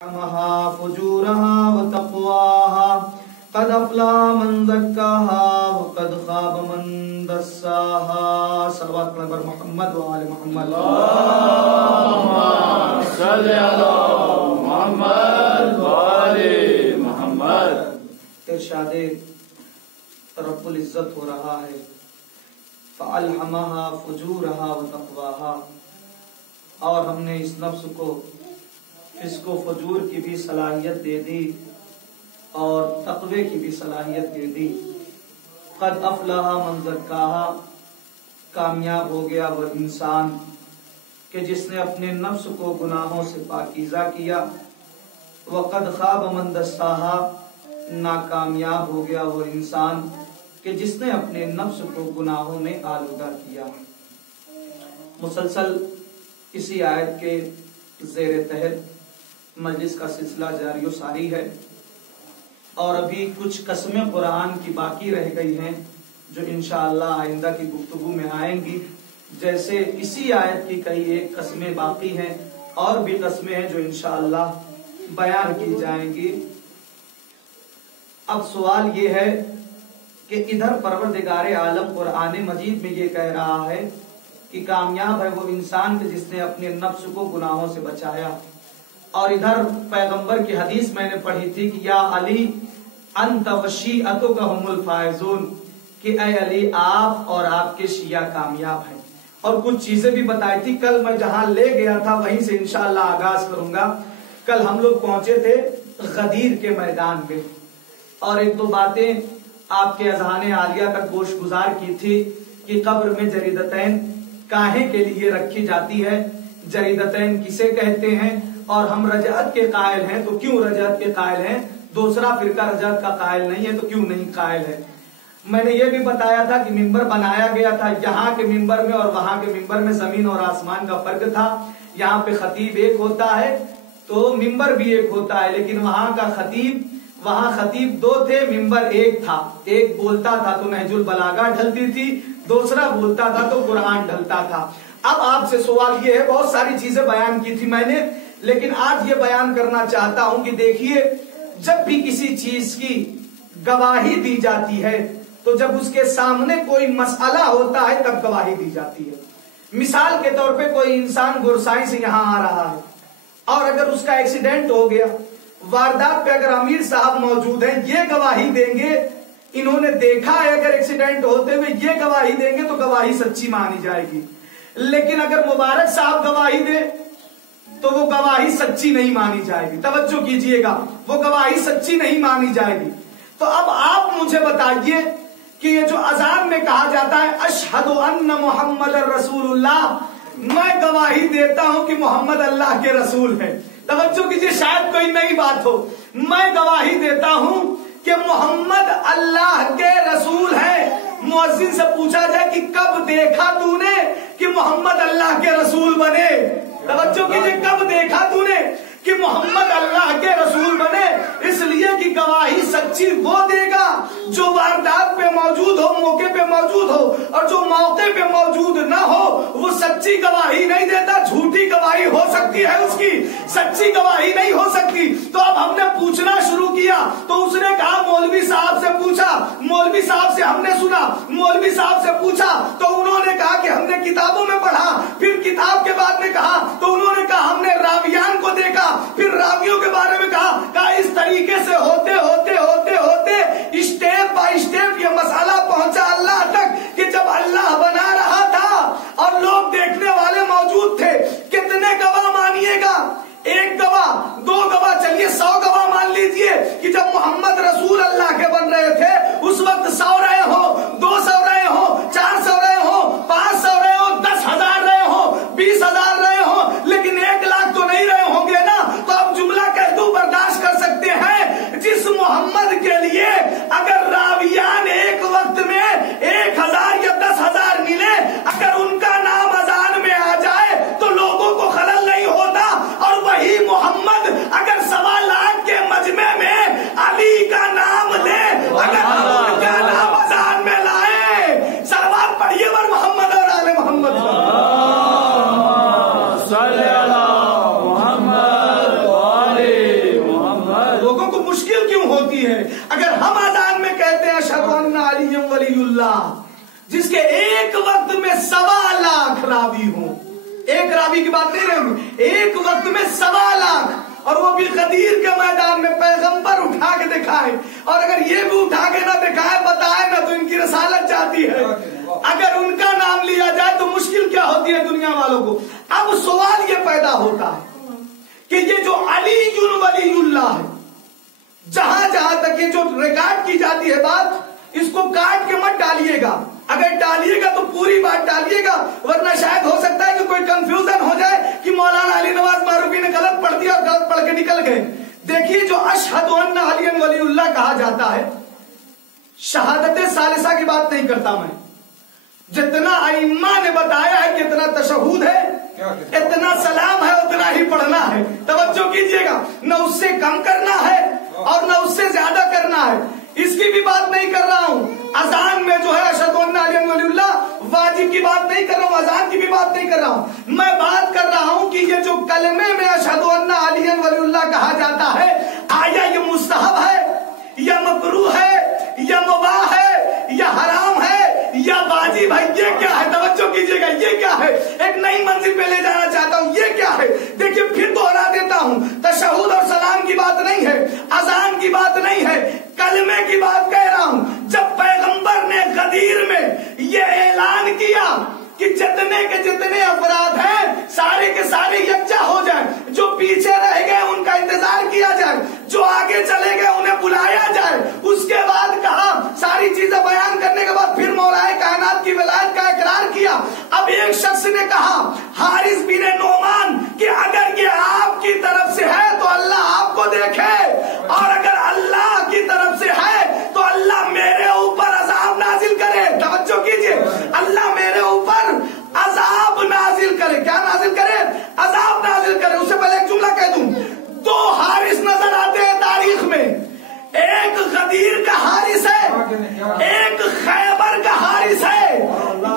فجورها وتقواها قد افلح من زکاها وقد خاب من دساها. صلوات پر محمد و آل محمد. اللهم صل علی محمد و آل محمد. ارشاد رب العزت ہو رہا ہے فَأَلْحَمَهَا فُجُورَهَا وَتَقْوَاهَا، اور ہم نے اس نفس کو فسق و فجور کی بھی صلاحیت دے دی اور تقوی کی بھی صلاحیت دے دی. قد افلح من زکاها، کامیاب ہو گیا وہ انسان کہ جس نے اپنے نفس کو گناہوں سے پاکیزہ کیا. وقد خاب من دساها، ناکامیاب ہو گیا وہ انسان کہ جس نے اپنے نفس کو گناہوں میں آلودہ کیا. مسلسل اسی آیت کے زیر تحت مجلس کا سلسلہ جاری و ساری ہے، اور ابھی کچھ قسمیں قرآن کی باقی رہ گئی ہیں جو انشاءاللہ آئندہ کی گفتگو میں آئیں گی. جیسے اسی آیت کی کئی ایک قسمیں باقی ہیں اور بھی قسمیں ہیں جو انشاءاللہ بیان کی جائیں گی. اب سوال یہ ہے کہ ادھر پروردگار عالم قرآن مجید میں یہ کہہ رہا ہے کہ کامیاب ہے وہ انسان کہ جس نے اپنے نفس کو گناہوں سے بچایا، اور ادھر پیغمبر کی حدیث میں نے پڑھی تھی کہ یا علی انت وشیعتک هم الفائزون، کہ اے علی آپ اور آپ کے شیعہ کامیاب ہیں. اور کچھ چیزیں بھی بتائی تھی. کل میں جہاں لے گیا تھا وہیں سے انشاءاللہ آغاز کروں گا. کل ہم لوگ پہنچے تھے غدیر کے میدان میں، اور ایک دو باتیں آپ کے اذہان عالیہ کا گوش گزار کی تھی کہ قبر میں جریدتین کاہے کے لیے رکھی جاتی ہے، جریدتین کسے کہتے ہیں، اور ہم رجعت کے قائل ہیں تو کیوں رجعت کے قائل ہیں، دوسرا فرقہ رجعت کا قائل نہیں ہے تو کیوں نہیں قائل ہے. میں نے یہ بھی بتایا تھا کہ منبر بنایا گیا تھا، یہاں کے منبر میں اور وہاں کے منبر میں زمین اور آسمان کا فرق تھا. یہاں پہ خطیب ایک ہوتا ہے تو منبر بھی ایک ہوتا ہے، لیکن وہاں خطیب دو تھے، منبر ایک تھا. ایک بولتا تھا تو نہج البلاغہ ڈھلتی تھی، دوسرا بولتا تھا تو قرآن ڈھلتا تھا. اب آپ سے سوال یہ ہے، بہت ساری چیزیں بیان کی تھی میں نے، لیکن آج یہ بیان کرنا چاہتا ہوں کہ دیکھیے جب بھی کسی چیز کی گواہی دی جاتی ہے تو جب اس کے سامنے کوئی مسئلہ ہوتا ہے تب گواہی دی جاتی ہے. مثال کے طور پہ کوئی انسان گرسائی سے یہاں آ رہا ہے اور اگر اس کا ایکسیڈنٹ ہو گیا، واردات پہ اگر امیر صاحب موجود ہیں یہ گواہی دیں گے، انہوں نے دیکھا ہے اگر ایکسیڈنٹ ہوتے ہوئے یہ گواہی دیں گے تو گواہی سچی مانی جائے گی. لیکن اگر مبارک صاحب گواہی دے تو وہ گواہی سچی نہیں مانی جائے گی. توجہ کیجئے گا، وہ گواہی سچی نہیں مانی جائے گی. تو اب آپ مجھے بتائیے کہ یہ جو اذان میں کہا جاتا ہے اشہد ان محمد رسول اللہ، میں گواہی دیتا ہوں کہ محمد اللہ کے رسول ہے. توجہ کیجئے، شاید کوئی نئی بات ہو. میں گواہی دیتا ہوں کہ محمد اللہ کے رسول ہے. مؤذن سے پوچھا جائے کہ کب دیکھا تو نے کہ محمد اللہ کے رسول بنے؟ توجہ کیجئے، کب دیکھا تو نے کہ محمد اللہ کے رسول بنے؟ اس لیے کہ گواہی سچی وہ دے گا جو واردات پہ موجود ہو، موقع پہ موجود ہو، اور جو موقع پہ موجود نہ ہو وہ سچی گواہی نہیں دیتا. جھوٹی گواہی ہو سکتی ہے اس کی، سچی گواہی نہیں ہو سکتی. تو اب ہم نے پوچھنا شروع کیا تو اس نے کہا مولوی صاحب سے پوچھا، مولوی صاحب سے ہم نے سنا، مولوی صاحب سے پوچھا تو انہوں نے کہا کہ ہم نے کتابوں میں پڑھا، پھر کتاب کے بعد میں کہا تو انہوں نے کہا ہم نے راویان کو دیکھا، پھر راویوں کے بارے میں کہا اس طریقے سے ہوتے ہوتے ہوتے ہوتے اسٹیپ بائی اسٹیپ یہ مسئلہ پہنچا اللہ تک کہ جب اللہ بنا رہا تھا اور لوگ دیکھنے والے موجود تھے. کتنے گواہ مانیے گا؟ ایک گواہ، دو گواہ، چلیے 100 گواہ مان لیجئے کہ جب محمد رسول اللہ کے بن رہے تھے اس وقت 100 رہے ہو، 200 رہے ہو، 400 رہے ہو، 500 رہے ہو، 10,000 رہے ہو، 20,000 رہے ہو، لیکن 1 لاکھ تو نہیں رہے ہوں گے نا. تو اب جملہ کہہ دوں برداشت کر سکتے ہیں، جس جس کے ایک وقت میں 1.25 لاکھ راوی ہوں. ایک راوی کی بات نہیں رہی، ایک وقت میں 1.25 لاکھ، اور وہ بھی غدیر کے میدان میں پیغمبر اٹھا کے دکھائے. اور اگر یہ بھی اٹھا کے نہ دکھائے بتائے نہ تو ان کی رسالت جاتی ہے. اگر ان کا نام لیا جائے تو مشکل کیا ہوتی ہے دنیا والوں کو. اب سوال یہ پیدا ہوتا ہے کہ یہ جو علی ولی اللہ ہے، جہاں جہاں تک یہ جو ریکارڈ کی جاتی ہے بات، اس کو کاٹ کے مت ڈالیے گا. اگر ڈالیے گا تو پوری بات ڈالیے گا، ورنہ شاید ہو سکتا ہے کہ کوئی کنفیوژن ہو جائے کہ مولانا علی نواز معروفی نے غلط پڑھ دیا اور غلط پڑھ کے نکل گئے. دیکھیے جو اشہد ان علی ولی اللہ کہا جاتا ہے، شہادت ثالثہ کی بات نہیں کرتا میں. جتنا ائمہ نے بتایا ہے کہ اتنا تشہود ہے، اتنا سلام ہے، اتنا ہی پڑھنا ہے. توجہ کیجئے گا، نہ اس سے کم کرنا ہے اور نہ اس سے زیادہ کرنا ہے. اس کی بھی بات نہیں کر رہا ہوں. اذان میں جو ہے اشہد ان علی ولی اللہ واجب کی بات نہیں کر رہا ہوں، اذان کی بھی بات نہیں کر رہا ہوں. میں بات کر رہا ہوں کہ یہ جو کلمے میں اشہد ان علی ولی اللہ کہا جاتا ہے، آیا یہ مستحب ہے یا مکروہ ہے یا مباح ہے یا حرام ہے یا واجب ہے؟ یہ کیا ہے؟ توجہ کیجئے گا، یہ کیا ہے؟ ایک نئی منزل پہ لے جانا چاہتا ہوں. یہ کیا ہے؟ دیکھیے پھر دوہرا دیتا ہوں، تشہد اور سلام کی بات نہیں ہے، اذان کی بات نہیں ہے، کلمے کی بات کہہ رہا ہوں. جب پیغمبر نے غدیر میں یہ اعلان کیا کہ جتنے کے جتنے افراد ہیں سارے کے سارے یکجا ہو جائیں، جو پیچھے رہ گئے ان کا انتظار کیا جائے، جو آگے چلے گئے انہیں بلایا جائے. اس کے بعد کہا، ساری چیزیں بیان کرنے کے بعد پھر مولا کائنات کی ولایت کا اقرار کیا. اب ایک شخص نے کہا، حارث بن نعمان، کہ اگر یہ آپ کی طرف سے ہے تو اللہ آپ کو دیکھے، اور اگر اللہ کی طرف سے ہے تو اللہ میرے اوپر عذاب نازل کرے. توجہ کیجئے، اللہ میرے اوپر عذاب نازل کرے. کیا نازل کرے؟ عذاب نازل کرے. اس سے پہلے ایک جملہ کہہ دوں، 2 حارث نظر آتے ہیں تاریخ میں. ایک غدیر کا حارث ہے، ایک خیبر کا حارث ہے.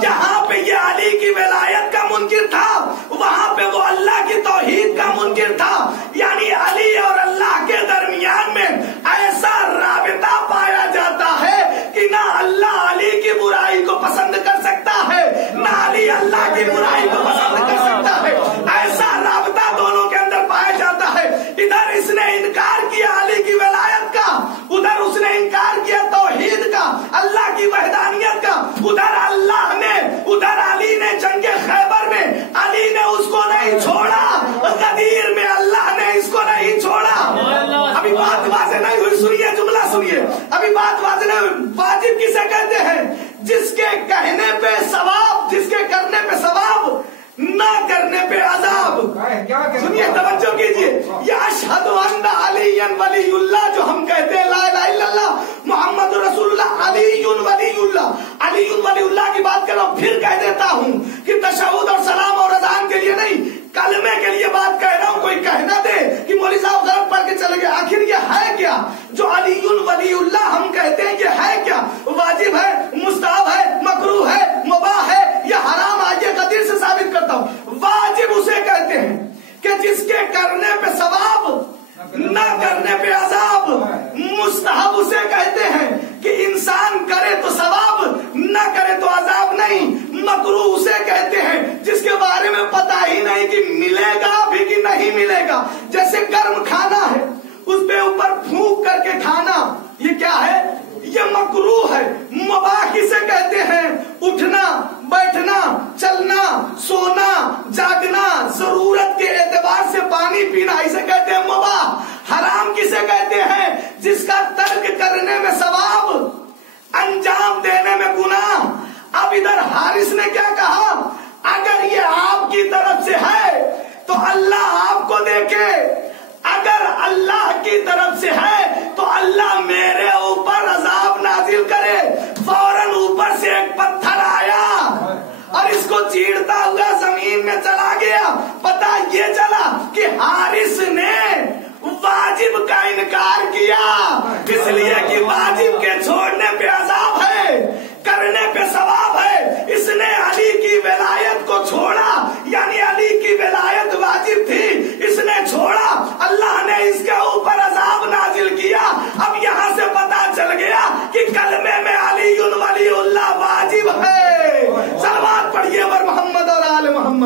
یہاں پہ یہ علی کی ولایت کا منکر تھا، وہاں پہ وہ اللہ کی توحید کا منکر تھا. یعنی علی اور اللہ کے درمیان میں ایسا رابطہ پایا جاتا ہے کہ نہ اللہ علی کی برائی کو پسند کر سکتا ہے، نہ علی اللہ کی برائی کو پسند کر سکتا ہے. ایسا رابطہ دونوں کے اندر پایا جاتا ہے. ادھر اس نے انکار کیا علی کی ولایت کا، ادھر اس نے انکار کیا توحید کا، اللہ کی وحدانیت کا. ادھر علی نے جنگ خیبر میں علی نے اس کو نہیں چھوڑا، غدیر میں اللہ نے اس کو نہیں چھوڑا. ابھی بات واضح نہیں ہوئی، سنیے جملہ سنیے، ابھی بات واضح نہیں ہوئی. واجب کسے کہتے ہیں؟ جس کے کہنے پہ ثواب، جس کے کرنے پہ ثواب، نہ کرنے پہ عذاب. سنیے توجہ کیجئے، یا اشہد ان علی ولی اللہ جو ہم کہتے ہیں، لا الہ الا اللہ محمد رسول اللہ، علی ولی اللہ، علی ولی اللہ کی بات کر رہا ہوں. پھر کہہ دیتا ہوں کہ تشہد اور سلام اور اذان کے لیے نہیں، کلمے کے لیے بات کہہ رہا ہوں. کوئی کہہ نہ دے کہ مولوی صاحب غلط پڑھ کے چلے گئے. آخر یہ ہے کیا جو علی ولی اللہ ہم کہتے ہیں؟ یہ ہے کیا؟ واجب ہے، مستحب ہے، مکروہ ہے، مباح ہے یا حرام؟ آئیے غدیر سے ثابت کرتا ہوں. واجب اسے کہتے ہیں کہ جس کے کرنے پہ ثواب، نہ کرنے پہ عذاب. مستحب اسے کہتے ہیں کہ انسان کرے تو ثواب، نہ کرے تو عذاب نہیں. مکروہ اسے کہتے ہیں جس کے بارے میں پتہ ہی نہیں کہ ملے گا بھی کہ نہیں ملے گا. جیسے گرم کھانا ہے، اس پہ اوپر پھونک کر کے کھانا، یہ کیا ہے؟ یہ مکروہ ہے. مباح کسے کہتے ہیں؟ اٹھنا، بیٹھنا، چلنا، سونا، جاگنا، ضرورت کے اعتبار سے پانی پینا، اسے کہتے ہیں مباح. حرام کسے کہتے ہیں؟ جس کا ترک کرنے میں ثواب، انجام دینے میں گناہ. اب ادھر حارث نے کیا کہا؟ اگر یہ آپ کی طرف سے ہے تو اللہ آپ کو دیکھے، اگر اللہ کی طرف سے ہے تو اللہ میرے اوپر عذاب نازل کرے. فوراً اوپر سے ایک پتھر آیا اور اس کو چیرتا ہوا زمین میں چلا گیا. پتہ یہ چلا کہ حارث نے واجب کا انکار کیا، اس لیے کہ واجب کے چھوڑنے پہ عذاب ہے، کرنے پہ ثواب ہے. اس نے علی کی ولایت کو چھوڑا، یعنی علی کی ولایت واجب تھی، اس نے چھوڑا، اللہ نے اس کے اوپر عذاب نازل کیا. اب یہاں سے پتا چل گیا کہ کلمے میں علی ولی اللہ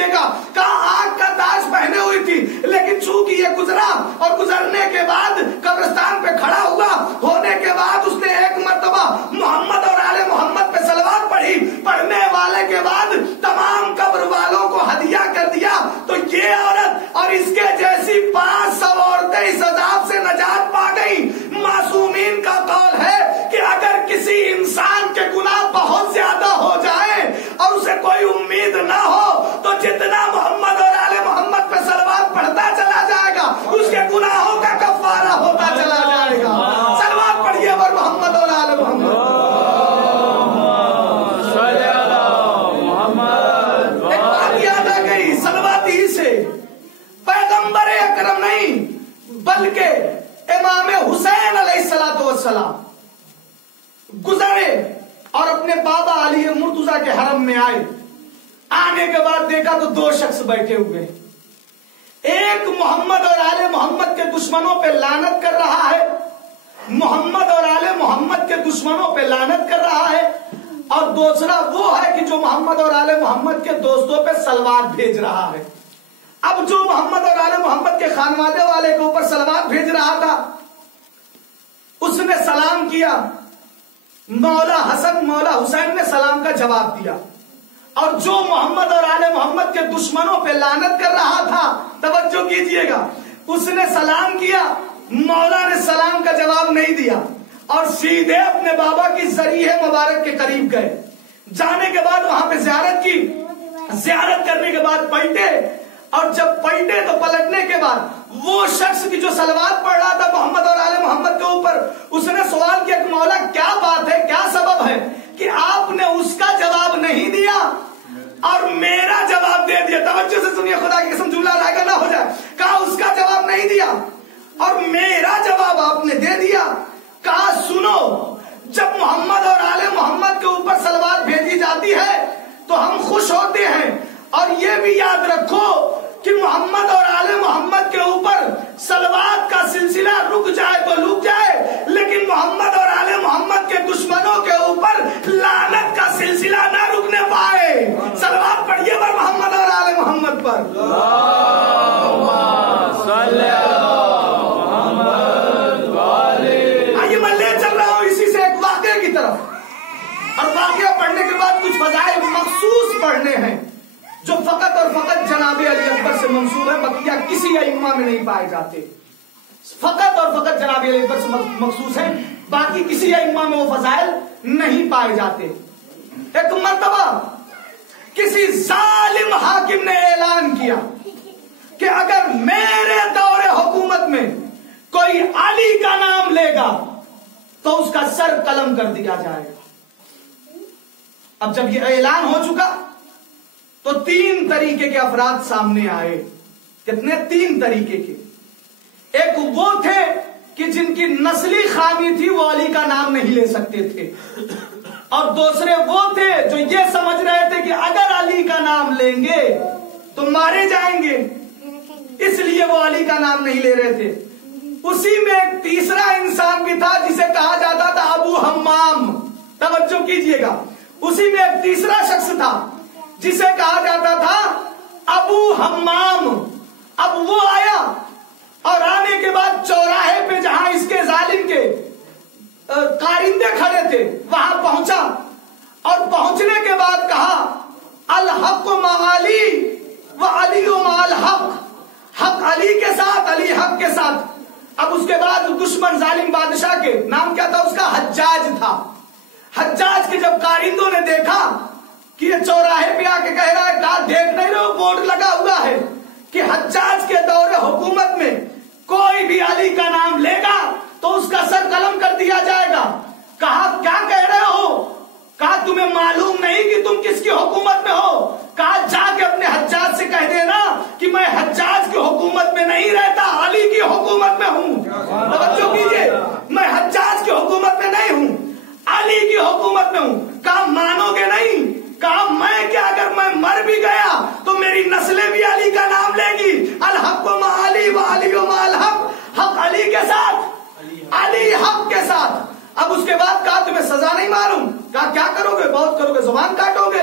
کیجیے گا. کہا آگ کا تاج پہنے ہوئی تھی، لیکن چونکہ یہ گزرا اور گزرنے کے بعد قبرستان پہ کھڑا ہوا، ہونے کے بعد اس نے ایک مرتبہ محمد اور آل محمد پہ صلوات پڑھی. پڑھنے والے کے بعد تمام قبر والوں کو ہدیہ کر دیا. تو یہ عورت اور اس کے جیسی 500 عورتیں اس عذاب سے نجات پا گئی. معصومین کا قول ہے کہ اگر کسی انسان کے گناہ بہت زیادہ ہو جائے اور اسے کوئی امید نہ ہو تو جتنا محمد اور آل محمد پہ صلوات پڑھتا چلا جائے گا اس کے گناہوں کا کفارہ ہوتا چلا جائے گا. صلوات پڑھیے اور محمد اور آل محمد. ایک بات یاد آ گئی، صلوات ہی سے پیغمبر اکرم نہیں بلکہ امام حسین علیہ السلام گزرے اور اپنے بابا علی مرتضیٰ کے حرم میں آئے. آنے کے بعد دیکھا تو 2 شخص بیٹھے ہوئے. ایک محمد اور آل محمد کے دشمنوں پہ لعنت کر رہا ہے، محمد اور آل محمد کے دشمنوں پہ لعنت کر رہا ہے، اور دوسرا وہ ہے کہ جو محمد اور آل محمد کے دوستوں پہ صلوات بھیج رہا ہے. اب جو محمد اور آل محمد کے خانوادے والے کے اوپر صلوات بھیج رہا تھا اس نے سلام کیا، مولا حسن مولا حسین نے سلام کا جواب دیا، اور جو محمد اور آل محمد کے دشمنوں پہ لعنت کر رہا تھا، توجہ کیجئے گا، اس نے سلام کیا، مولا نے سلام کا جواب نہیں دیا اور سیدھے اپنے بابا کی ذریعہ مبارک کے قریب گئے. جانے کے بعد وہاں پہ زیارت کی، زیارت کرنے کے بعد پلٹے، اور جب پلٹے تو پلٹنے کے بعد وہ شخص کی جو صلوات پڑھ رہا تھا محمد اور آل محمد کے اوپر، اس نے سوال کیا کہ مولا کیا بات ہے، کیا سبب ہے کہ آپ نے اس کا جواب نہیں دیا اور میرا جواب دے دیا. توجہ سے سنیے، خدا کی قسم جملہ رائگا نہ ہو جائے. کہا اس کا جواب نہیں دیا اور میرا جواب آپ نے دے دیا. کہا سنو، جب محمد اور آل محمد کے اوپر صلوات بھیجی جاتی ہے تو ہم خوش ہوتے ہیں، اور یہ بھی یاد رکھو کہ محمد اور آل محمد کے اوپر صلوات کا سلسلہ رک جائے تو رک جائے، لیکن محمد اور آل محمد کے دشمنوں کے اوپر لعنت کا سلسلہ نہ رکنے پائے. صلوات پڑھیے پر محمد اور آل محمد پر. آئیے میں لے چل رہا ہوں اسی سے ایک واقعے کی طرف، اور واقعہ پڑھنے کے بعد کچھ فضائل مخصوص پڑھنے ہیں جو فقط اور فقط جناب علی اکبر سے منسوب ہے، بقیہ کسی ائمہ میں نہیں پائے جاتے. فقط اور فقط جناب علی اکبر سے مخصوص ہے، باقی کسی ائمہ میں وہ فضائل نہیں پائے جاتے. ایک مرتبہ کسی ظالم حاکم نے اعلان کیا کہ اگر میرے دور حکومت میں کوئی علی کا نام لے گا تو اس کا سر قلم کر دیا جائے گا. اب جب یہ اعلان ہو چکا تو 3 طریقے کے افراد سامنے آئے. کتنے؟ 3 طریقے کے. ایک وہ تھے کہ جن کی نسلی خامی تھی، وہ علی کا نام نہیں لے سکتے تھے، اور دوسرے وہ تھے جو یہ سمجھ رہے تھے کہ اگر علی کا نام لیں گے تو مارے جائیں گے، اس لیے وہ علی کا نام نہیں لے رہے تھے. اسی میں ایک تیسرا انسان بھی تھا جسے کہا جاتا تھا ابو حمام. توجہ کیجئے گا، اسی میں ایک تیسرا شخص تھا جسے کہا جاتا تھا ابو حمام. اب وہ آیا اور آنے کے بعد چوراہے پہ جہاں اس کے ظالم کے کارندے کھڑے تھے وہاں پہنچا، اور پہنچنے کے بعد کہا الحق مع علی وعلی مع الحق، حق علی کے ساتھ، علی حق کے ساتھ. اب اس کے بعد دشمن ظالم بادشاہ کے نام کیا تھا؟ اس کا حجاج تھا. حجاج کے جب کارندوں نے دیکھا کہ یہ چوراہے پہ آ کے کہہ رہا ہے، کہا دیکھ نہیں رہے بورڈ لگا ہوا ہے کہ حجاج کے دور حکومت میں کوئی بھی علی کا نام لے گا تو اس کا سر قلم کر دیا جائے گا. کہا کیا کہہ رہے ہو؟ کہا تمہیں معلوم نہیں کہ تم کس کی حکومت میں ہو؟ کہا جا کے اپنے حجاج سے کہہ دینا کہ میں حجاج کی حکومت میں نہیں رہتا، علی کی حکومت میں ہوں. توجہ کیجئے، میں حجاج کی حکومت میں نہیں ہوں، علی کی حکومت میں ہوں. کہا مانو گے نہیں؟ کہا میں کہ اگر میں مر بھی گیا تو میری نسلیں بھی علی کا نام لے گی. الحق مع علی وعلی مع الحق، حق علی کے ساتھ، علی حق کے ساتھ. اب اس کے بعد کہا تمہیں سزا نہیں معلوم؟ کہا کیا کرو گے؟ بہت کرو گے، زبان کاٹو گے.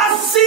80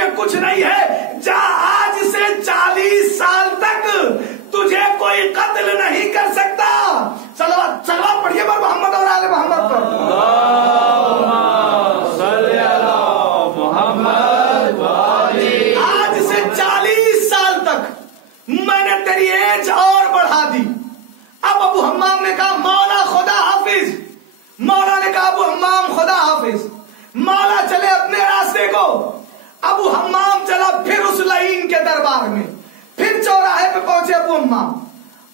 لیے کچھ نہیں ہے، جا آج سے 40 سال تک تجھے کوئی قتل نہیں کر سکتا۔ صلوات پڑھیے پر محمد اور آل محمد پر۔ آج سے 40 سال تک میں نے تیری ایج اور بڑھا دی۔ اب ابو حمام نے کہا مولا خدا حافظ، مولا نے کہا ابو حمام خدا حافظ، مولا چلے اپنے راستے کو۔ ابو حمام چلا پھر اس لعین کے دربار میں، پھر چوراہے پہ پہنچے ابو حمام،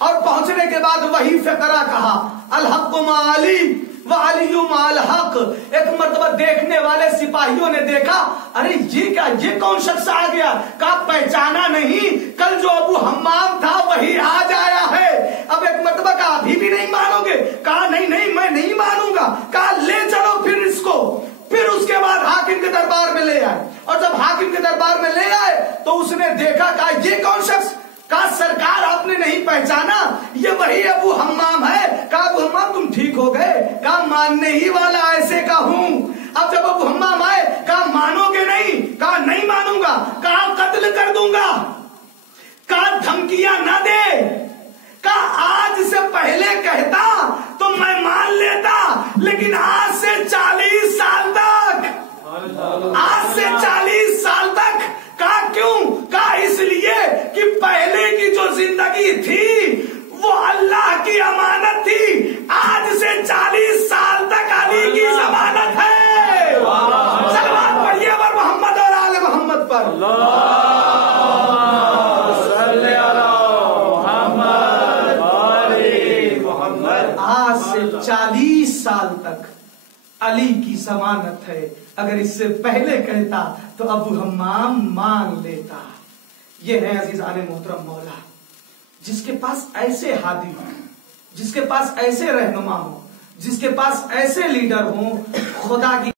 اور پہنچنے کے بعد وہی فقرہ کہا الحق مع علی وعلی مع الحق۔ ایک مرتبہ دیکھنے والے سپاہیوں نے دیکھا ارے یہ کیا، یہ کون شخص آ گیا؟ کہا پہچانا نہیں، کل جو ابو حمام تھا وہی آج آیا ہے۔ اب ایک مرتبہ کہا ابھی بھی نہیں مانو گے؟ کہا نہیں نہیں میں نہیں مانوں گا۔ کہا لے چلو پھر اس کو۔ پھر اس کے بعد حاکم کے دربار میں لے آئے، اور جب حاکم کے دربار میں لے آئے تو اس نے دیکھا، کہا یہ کون شخص؟ کہا سرکار آپ نے نہیں پہچانا، یہ وہی ابو حمام ہے۔ کہا ابو حمام تم ٹھیک ہو گئے؟ کہا ماننے ہی والا ایسے کا ہوں۔ اب جب ابو حمام آئے کہا مانو گے نہیں؟ کہا نہیں مانوں گا۔ کہا قتل کر دوں گا۔ کہا دھمکیاں نہ دے۔ کہا آج سے پہلے کہتا تو میں مان لیتا، لیکن آج سے 40 سال تک، آج سے 40 سال تک۔ کہا کیوں؟ کہا اس لیے کہ پہلے کی جو زندگی تھی وہ اللہ کی امانت تھی، آج سے 40 سال تک علی کی ضمانت ہے۔ صلوات پڑھیے پر محمد اور آل محمد پر۔ آج سے 40 سال تک علی کی ضمانت ہے، اگر اس سے پہلے کہتا تو ابو حمام مان لیتا۔ یہ ہے عزیزان محترم مولا، جس کے پاس ایسے ہادی ہوں، جس کے پاس ایسے رہنما ہوں، جس کے پاس ایسے لیڈر ہوں، خدا کی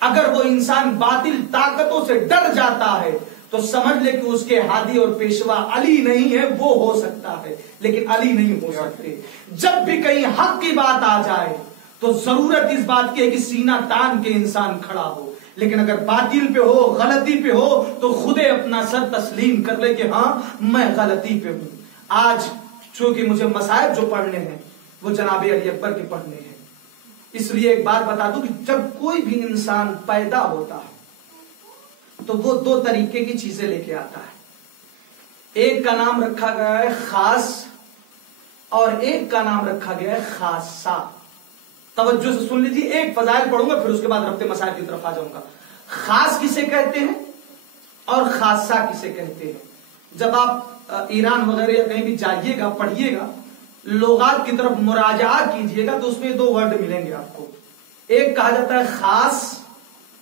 اگر وہ انسان باطل طاقتوں سے ڈر جاتا ہے تو سمجھ لے کہ اس کے ہادی اور پیشوا علی نہیں ہے، وہ ہو سکتا ہے لیکن علی نہیں ہو سکتے۔ جب بھی کہیں حق کی بات آ جائے تو ضرورت اس بات کی ہے کہ سینہ تان کے انسان کھڑا ہو، لیکن اگر باطل پہ ہو، غلطی پہ ہو تو خود اپنا سر تسلیم کر لے کہ ہاں میں غلطی پہ ہوں۔ آج چونکہ مجھے مصائب جو پڑھنے ہیں وہ جناب علی اکبر کے پڑھنے ہیں، اس لیے ایک بات بتا دوں کہ جب کوئی بھی انسان پیدا ہوتا ہے تو وہ 2 طریقے کی چیزیں لے کے آتا ہے۔ ایک کا نام رکھا گیا ہے خاص اور ایک کا نام رکھا گیا ہے خاصہ۔ توجہ سے سن لیجیے، ایک فضائل پڑھوں گا پھر اس کے بعد ربط مسائل کی طرف آ جاؤں گا۔ خاص کسے کہتے ہیں اور خاصہ کسے کہتے ہیں؟ جب آپ ایران وغیرہ یا کہیں بھی جائیے گا، پڑھیے گا، لغات کی طرف مراجعات کیجیے گا تو اس میں 2 ورڈ ملیں گے آپ کو۔ ایک کہا جاتا ہے خاص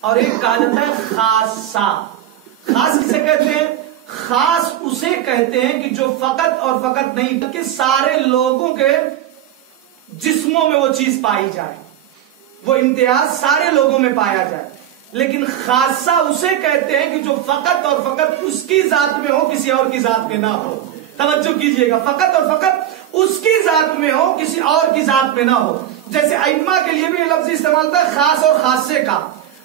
اور ایک کہا جاتا ہے خاصہ۔ خاص کسے کہتے ہیں؟ خاص اسے کہتے ہیں کہ جو فقط اور فقط نہیں بلکہ سارے لوگوں کے جسموں میں وہ چیز پائی جائے، وہ امتیاز سارے لوگوں میں پایا جائے۔ لیکن خاصہ اسے کہتے ہیں کہ جو فقط اور فقط اس کی ذات میں ہو، کسی اور کی ذات میں نہ ہو۔ توجہ کیجئے گا، فقط اور فقط اس کی ذات میں ہو، کسی اور کی ذات میں نہ ہو۔ جیسے ائمہ کے لیے بھی یہ لفظ استعمال ہوتا ہے خاص اور خاصے کا۔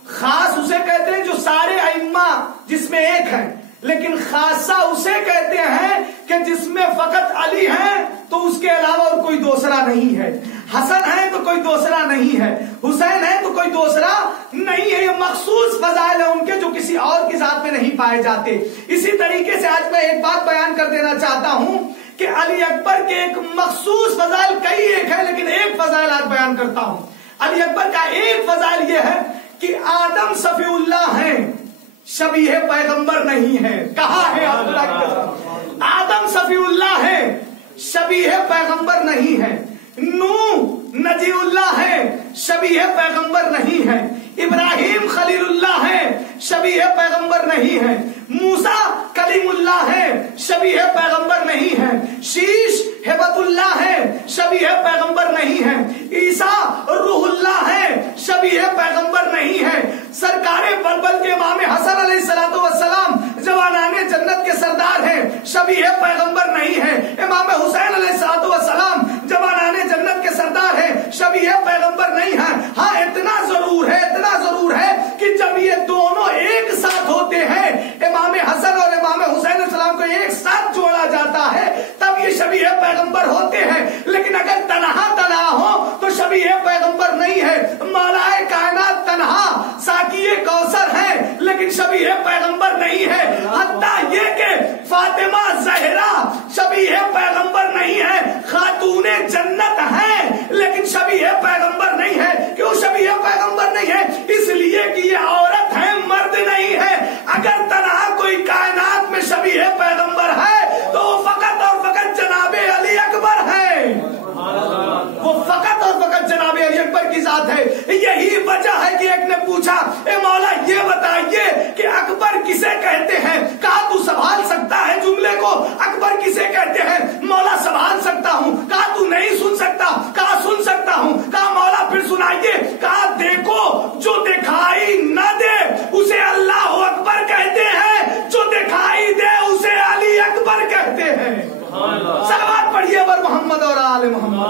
خاص اسے کہتے ہیں جو سارے ائمہ جس میں ایک ہیں، لیکن خاصہ اسے کہتے ہیں کہ جس میں فقط علی ہے تو اس کے علاوہ اور کوئی دوسرا نہیں ہے، حسن ہے تو کوئی دوسرا نہیں ہے، حسین ہے تو کوئی دوسرا نہیں ہے۔ یہ مخصوص فضائل ہیں ان کے جو کسی اور کی ذات میں نہیں پائے جاتے۔ اسی طریقے سے آج میں ایک بات بیان کر دینا چاہتا ہوں کہ علی اکبر کے ایک مخصوص فضائل کئی ایک ہے، لیکن ایک فضائل آج بیان کرتا ہوں۔ علی اکبر کا ایک فضائل یہ ہے کہ آدم صفی اللہ ہیں، شبیہ پیغمبر نہیں ہے۔ کہا ہے آدم صفی اللہ ہے، شبیہ پیغمبر نہیں ہے۔ نوح نجی اللہ ہے، شبیہ پیغمبر نہیں ہے۔ ابراہیم خلیل اللہ ہے، شبیہ پیغمبر نہیں ہے۔ موسیٰ کلیم اللہ ہے، شبیہ پیغمبر نہیں ہے۔ شیش ہبت اللہ ہے، شبیہ پیغمبر نہیں ہے۔ عیسیٰ روح اللہ ہے، شبیہ پیغمبر نہیں ہے۔ سرکار بلبل کے امام حسن علیہ السلام جوانان جنت کے سردار ہیں، شبیہ پیغمبر نہیں ہے۔ امام حسین علیہ السلام جوانان جنت کے سردار ہیں، شبیہ پیغمبر نہیں ہے۔ ہاں اتنا ضرور ہے، اتنا ضرور ہے کہ جب یہ دونوں ایک ساتھ ہو مولا کائنات تنہا ساقی کوثر ہے لیکن شبیہ پیغمبر نہیں ہے، حتیٰ یہ کہ فاطمہ زہرا شبیہ پیغمبر نہیں ہے، خاتون جنت ہے لیکن شبیہ پیغمبر نہیں ہے۔ کیوں شبیہ پیغمبر نہیں ہے؟ اس لیے کہ یہ عورت ہے، مرد نہیں ہے۔ اگر تنہا کوئی کائنات میں شبیہ پیغمبر ہے تو وہ فقط اور فقط جناب علی اکبر ہے، وہ فقط اور فقط جناب علی اکبر کی ذات ہے۔ یہی وجہ ہے کہ ایک نے پوچھا اے مولا یہ بتائیے کہ اکبر کسے کہتے ہیں؟ کہا تو سنبھال سکتا ہے جملے کو؟ اکبر کسے کہتے ہیں؟ مولا سنبھال سکتا ہوں۔ کہا تو نہیں سن سکتا؟ کہا سن سکتا ہوں۔ کہا مولا پھر سنائیے۔ کہا دیکھو جو دکھائی نہ دے اسے اللہ اکبر کہتے ہیں، جو دکھائی دے اسے علی اکبر کہتے ہیں۔ صلوات پڑھیے بر محمد اور آل محمد۔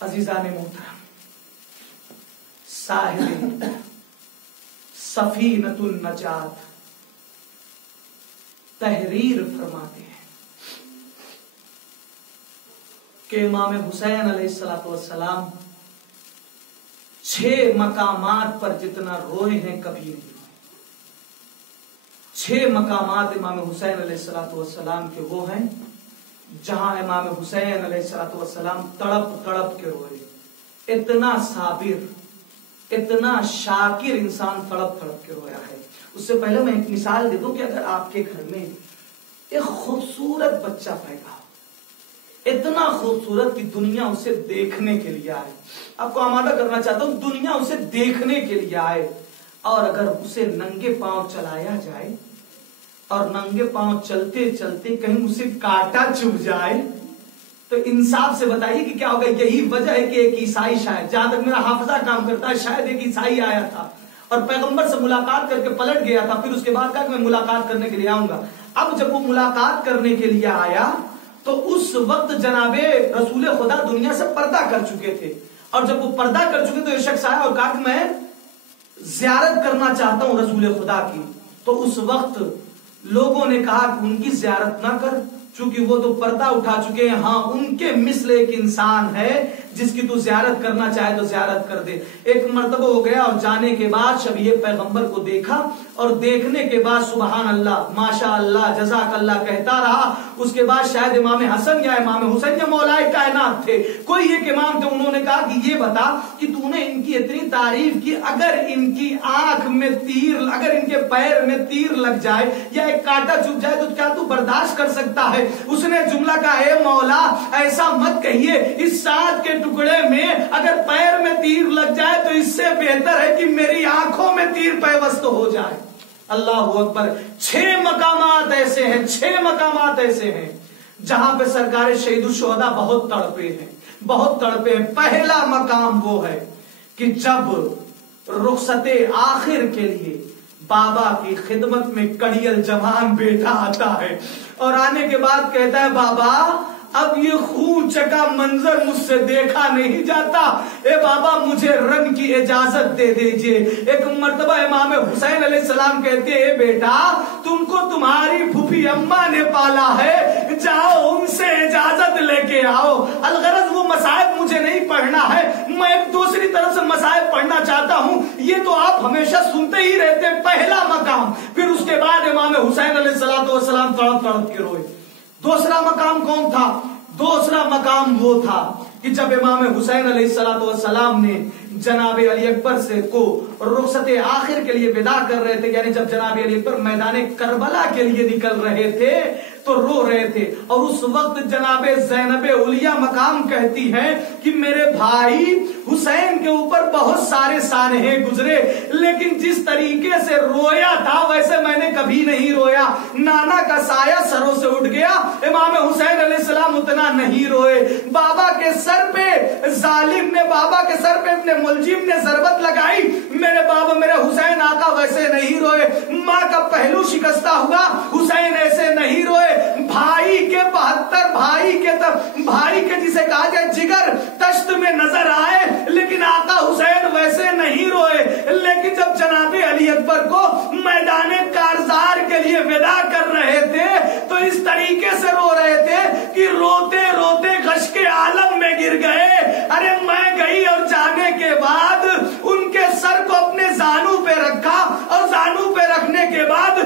عزیزان محترم، صاحب سفینۃ النجات تحریر فرماتے ہیں کہ امام حسین علیہ السلام 6 مقامات پر جتنا روئے ہیں کبھی نہیں۔ 6 مقامات امام حسین علیہ السلام کے وہ ہیں جہاں امام حسین علیہ السلام تڑپ تڑپ کے روئے۔ اتنا صابر، اتنا شاکر انسان تڑپ تڑپ کے رویا ہے۔ اس سے پہلے میں ایک مثال دے دوں کہ اگر آپ کے گھر میں ایک خوبصورت بچہ پیدا، اتنا خوبصورت کہ دنیا اسے دیکھنے کے لیے آئے، آپ کو آمادہ کرنا چاہتا ہوں، دنیا اسے دیکھنے کے لیے آئے، اور اگر اسے ننگے پاؤں چلایا جائے اور ننگے پاؤں چلتے چلتے کہیں اسے کانٹا چبھ جائے تو انصاف سے بتائیے کہ کیا ہوگا؟ یہی وجہ ہے کہ ایک عیسائی، شاید جہاں تک میرا حافظہ کام کرتا ہے، شاید ایک عیسائی آیا تھا اور پیغمبر سے ملاقات کر کے پلٹ گیا تھا، پھر اس کے بعد کہا کہ میں ملاقات کرنے کے لیے آؤں گا۔ اب جب وہ ملاقات کرنے کے لیے آیا تو اس وقت جناب رسول خدا دنیا سے پردہ کر چکے تھے، اور جب وہ پردہ کر چکے تو یہ شخص آیا اور کہا کہ میں زیارت کرنا چاہتا ہوں رسول خدا کی۔ تو اس وقت لوگوں نے کہا کہ ان کی زیارت نہ کر، چونکہ وہ تو پردہ اٹھا چکے ہیں، ہاں ان کے مثل ایک انسان ہے جس کی تو زیارت کرنا چاہے تو زیارت کر دے۔ ایک مرتبہ ہو گیا اور جانے کے بعد شبیہ پیغمبر کو دیکھا، اور دیکھنے کے بعد سبحان اللہ، ماشاء اللہ، جزاک اللہ کہتا رہا۔ اس کے بعد شاید امام حسن یا امام حسین یا مولائے کائنات تھے، کوئی ایک امام تھے، انہوں نے کہا کہ یہ بتا کہ تو نے ان کی اتنی تعریف کی، اگر ان کی آنکھ میں تیر، اگر ان کے پیر میں تیر لگ جائے یا ایک کانٹا چبھ جائے تو کیا تو برداشت کر سکتا ہے؟ اس نے جملہ کہا اے مولا ایسا مت کہیے، اس ساتھ کے ٹکڑے میں اگر پیر میں تیر لگ جائے تو اس سے بہتر ہے کہ میری آنکھوں میں تیر پیوست ہو جائے۔ اللہ اکبر۔ 6 مقامات ایسے ہیں، 6 مقامات ایسے ہیں جہاں پہ سرکار شہید الشہداء بہت تڑپے ہیں، بہت تڑپے ہیں۔ پہلا مقام وہ ہے کہ جب رخصت آخر کے لیے بابا کی خدمت میں کڑیل جوان بیٹا آتا ہے اور آنے کے بعد کہتا ہے بابا اب یہ خون چکا منظر مجھ سے دیکھا نہیں جاتا، اے بابا مجھے رن کی اجازت دے دیجئے۔ ایک مرتبہ امام حسین علیہ السلام کہتے ہیں اے بیٹا تم کو تمہاری پھوپھی اماں نے پالا ہے، جاؤ ان سے اجازت لے کے آؤ۔ الغرض وہ مصائب مجھے نہیں پڑھنا ہے، میں ایک دوسری طرف سے مصائب پڑھنا چاہتا ہوں، یہ تو آپ ہمیشہ سنتے ہی رہتے۔ پہلا مقام۔ پھر اس کے بعد امام حسین علیہ السلام تڑپ تڑپ کے روئے۔ دوسرا مقام کون تھا؟ دوسرا مقام وہ تھا کہ جب امام حسین علیہ السلام نے جناب علی اکبر سے کو رخصت آخر کے لیے ودا کر رہے تھے، یعنی جب جناب علی اکبر میدان کربلا کے لیے نکل رہے تھے تو رو رہے تھے، اور اس وقت جناب زینب علیہ مقام کہتی ہے کہ میرے بھائی حسین کے اوپر بہت سارے سانحے گزرے لیکن جس طریقے سے رویا تھا ویسے میں نے کبھی نہیں رویا۔ نانا کا سایہ سروں سے اٹھ گیا، امام حسین علیہ السلام اتنا نہیں روئے۔ بابا کے سر پہ ظالم نے، بابا کے سر پہ اپنے ملجم نے ضربت لگائی، میرے بابا میرے حسین آقا ویسے نہیں روئے۔ ماں کا پہلو شکستہ ہوا، حسین ایسے نہیں روئے۔ بھائی کے 72 بھائی کے جسے کہا جائے جگر تشت میں نظر آئے لیکن آقا حسین ویسے نہیں روئے۔ لیکن جب جناب علی اکبر کو میدان کارزار کے لیے ودا کر رہے تھے تو اس طریقے سے رو رہے روتے روتے غشق عالم میں گر گئے. ارے میں گئی اور جانے کے بعد ان کے سر کو اپنے زانو پہ رکھا اور زانو پہ رکھنے کے بعد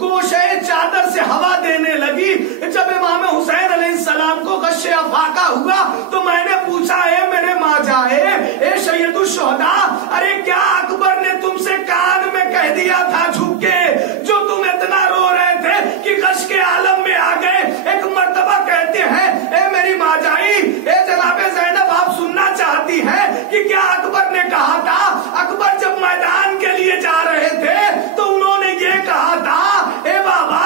گوشے چادر سے ہوا دینے لگی. جب امام حسین علیہ السلام کو غش افاقہ ہوا تو میں نے پوچھا اے میرے ماں جائے اے سید الشہداء, ارے کیا اکبر نے تم سے کان میں کہہ دیا تھا جھک کے جو تم اتنا رو رہے تھے کہ غش کے عالم میں آ گئے. ایک مرتبہ کہتے ہیں اے میری ماں جائی, اے جناب زینب آپ سننا چاہتی ہیں کہ کیا اکبر نے کہا تھا؟ اکبر جب میدان کے لیے جا رہے تھے تو انہوں نے یہ کہا تھا اے بابا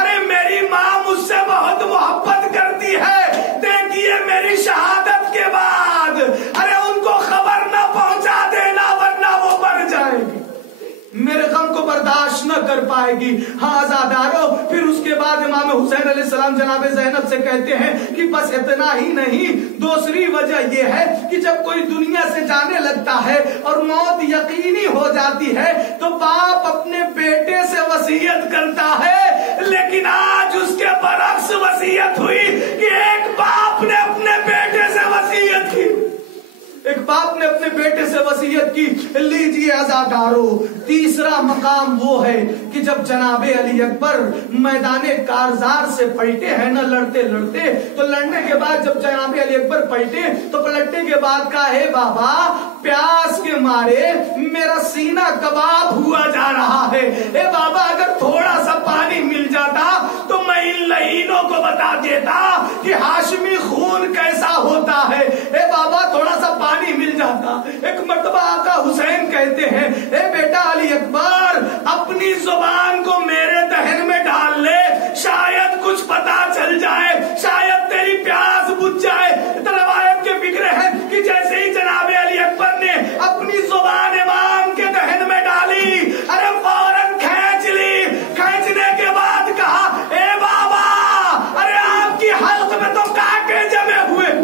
ارے میری ماں مجھ سے بہت محبت کرتی ہے, دیکھیے میری شہادت کے بعد ارے ان کو خبر نہ پہنچا دینا ورنہ وہ مر جائے گی, میرے غم کو برداشت نہ کر پائے گی. ہاں آزادارو, پھر اس کے بعد امام حسین علیہ السلام جناب زینب سے کہتے ہیں کہ بس اتنا ہی نہیں, دوسری وجہ یہ ہے کہ جب کوئی دنیا سے جانے لگتا ہے اور موت یقینی ہو جاتی ہے تو باپ اپنے بیٹے سے وصیت کرتا ہے, لیکن آج اس کے برعکس وصیت ہوئی کہ ایک باپ نے اپنے بیٹے سے وصیت کی, ایک باپ نے اپنے بیٹے سے وصیت کی. لیجیے عزادارو, تیسرا مقام وہ ہے کہ جب جناب علی اکبر میدان کارزار سے پلٹے ہیں نا لڑتے لڑتے, تو لڑنے کے بعد جب جناب علی اکبر پلٹے تو پلٹنے کے بعد کہا ہے بابا پیاس کے مارے میرا سینہ کباب ہوا جا رہا ہے, اے بابا اگر تھوڑا سا پانی مل جاتا تو میں ان لعینوں کو بتا دیتا کہ ہاشمی خون کیسا ہوتا ہے, اے بابا تھوڑا سا پانی مل جاتا. ایک مرتبہ آقا حسین کہتے ہیں اے بیٹا علی اکبر اپنی زبان کو میرے دہن میں ڈال لے, شاید کچھ پتا چل جائے, شاید تیری پیاس بجھ جائے. روایت کے فکر ہے کہ جیسے ہی جناب علی اکبر نے اپنی زبان امام کے دہن میں ڈالی ارے فوراً کھینچ لی, کھینچنے کے بعد کہا اے بابا ارے آپ کی حلق میں تو کانٹے جمے ہوئے.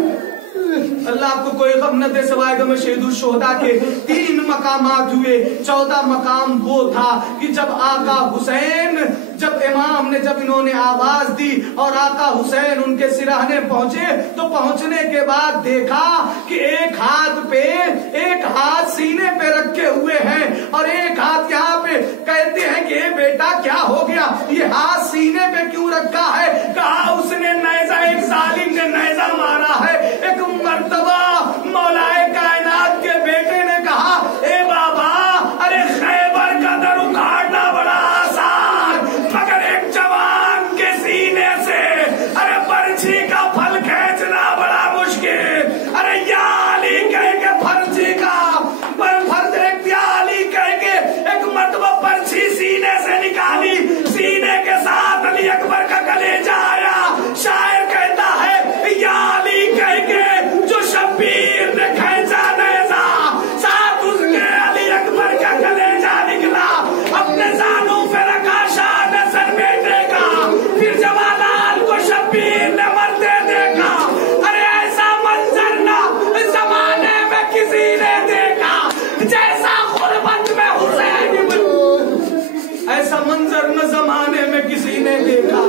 اللہ آپ کو کوئی غم نہ دے سوائے غم شہید الشہداء کے 3 مقامات ہوئے. 14 مقام وہ تھا کہ جب آقا حسین جب امام نے جب انہوں نے آواز دی اور آقا حسین ان کے سراہنے پہنچے تو پہنچنے کے بعد دیکھا کہ ایک ہاتھ پہ ایک ہاتھ سینے پہ رکھے ہوئے ہیں اور ایک ہاتھ یہاں پہ. کہتے ہیں کہ اے بیٹا کیا ہو گیا, یہ ہاتھ سینے پہ کیوں رکھا ہے؟ کہا اس نے نیزہ, ایک ظالم نے نیزہ مارا ہے. ایک مرتبہ مولا کائنات کے بیٹے نے کہا اے بابا ارے خیبر کا در اکھاڑنا بڑا آسان, مگر ایک جوان کے سینے سے ارے برچھی کا پھل کھینچنا بڑا مشکل. ارے یا علی کہہ کے برچھی کا یا علی کہہ کے ایک مرتبہ برچھی سینے سے نکالی, سینے کے ساتھ علی اکبر کا کلیجہ آیا. شاعر کہتا ہے یا علی کہہ کے جو شبیر نے کھینچا نیزہ ساتھ اس کے علی اکبر کا کلیجہ نکلا, اپنے زانوں پہ رکھا شاہ نے سر بیٹے کا, پھر جوالال کو شبیر نے مرتے دیکھا. ارے ایسا منظر نہ زمانے میں کسی نے دیکھا جیسا غربت میں حسین, ایسا منظر نہ زمانے میں کسی نے دیکھا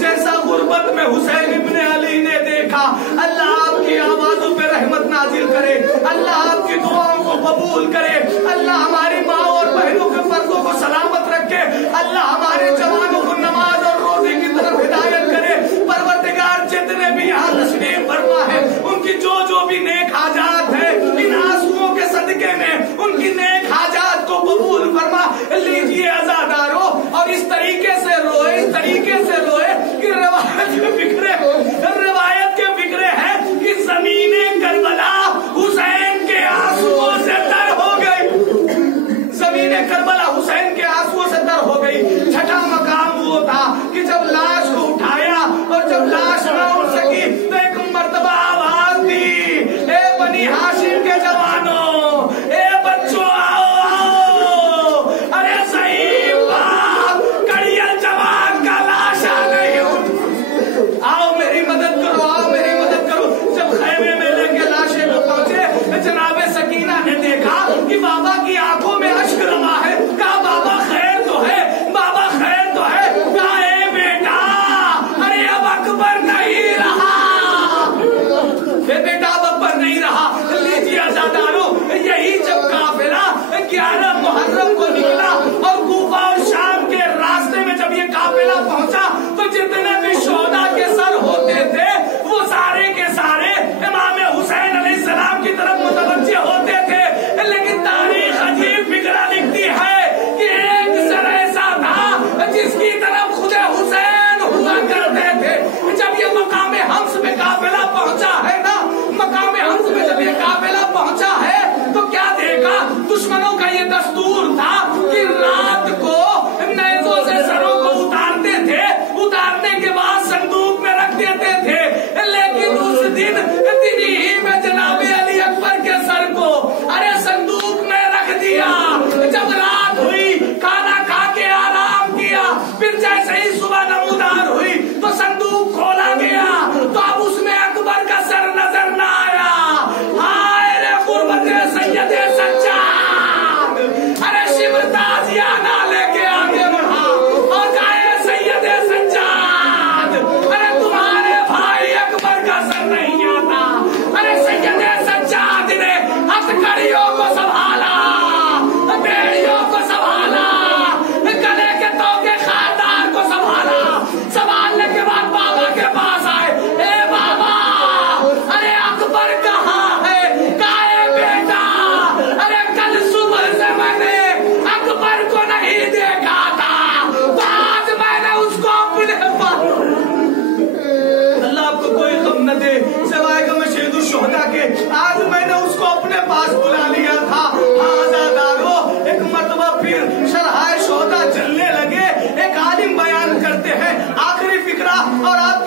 جیسا غربت میں حسین ابن علی نے دیکھا. اللہ آپ کی آوازوں پہ رحمت نازل کرے, اللہ آپ کی دعاؤں کو قبول کرے, اللہ ہماری ماں اور بہنوں کے پردوں کو سلامت رکھے, اللہ ہمارے جوانوں کو نماز اور روزے کی طرف ہدایت کرے. پروردگار جتنے بھی یہاں تشریف فرما ہے ان کی جو بھی نیک حاجات ہے ان آنسوؤں کے صدقے میں ان کی نیک حاجات کو قبول فرما. لیجیے عزادارو اور اس طریقے سے روئے, اس طریقے سے روئے کہ روایت کے فکرے ہے کہ زمین کربلا حسین کے آنسوؤں سے تر ہو گئی, زمین کربلا حسین کے آنسوؤں سے تر ہو گئی. 6واں مقام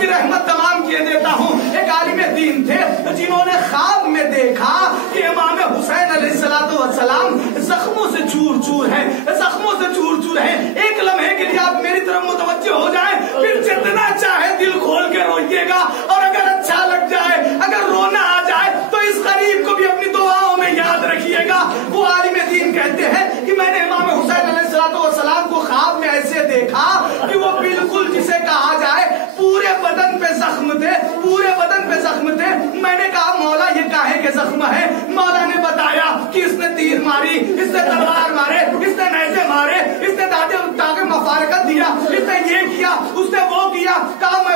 کی رحمت تمام کیے دیتا ہوں. ایک عالم دین تھے جنہوں نے خواب میں دیکھا کہ امام حسین علیہ السلام زخموں سے چور چور ہیں, زخموں سے چور چور ہیں. ایک لمحے کے لیے آپ میری طرف متوجہ ہو جائیں, پھر جتنا چاہے دل کھول کے روئیے گا, اور اگر اچھا لگ جائے, اگر رونا آ جائے تو اس غریب کو بھی اپنی دعاؤں میں یاد رکھیے گا. وہ عالم دین کہتے ہیں کہ میں نے امام حسین علیہ السلام کو خواب میں ایسے دیکھا کہ وہ بالکل جسے کہا جائے پورے بدن پہ زخم تھے, پورے بدن پہ زخم تھے. میں نے کہا مولا یہ کاہے کے زخم ہے؟ مولا نے بتایا کہ اس نے تیر ماری, اس نے تلوار مارے, اس نے نیزے مارے, اس نے داغ مفارقت دیا, اس نے یہ کیا, اس نے وہ کیا. کہا میں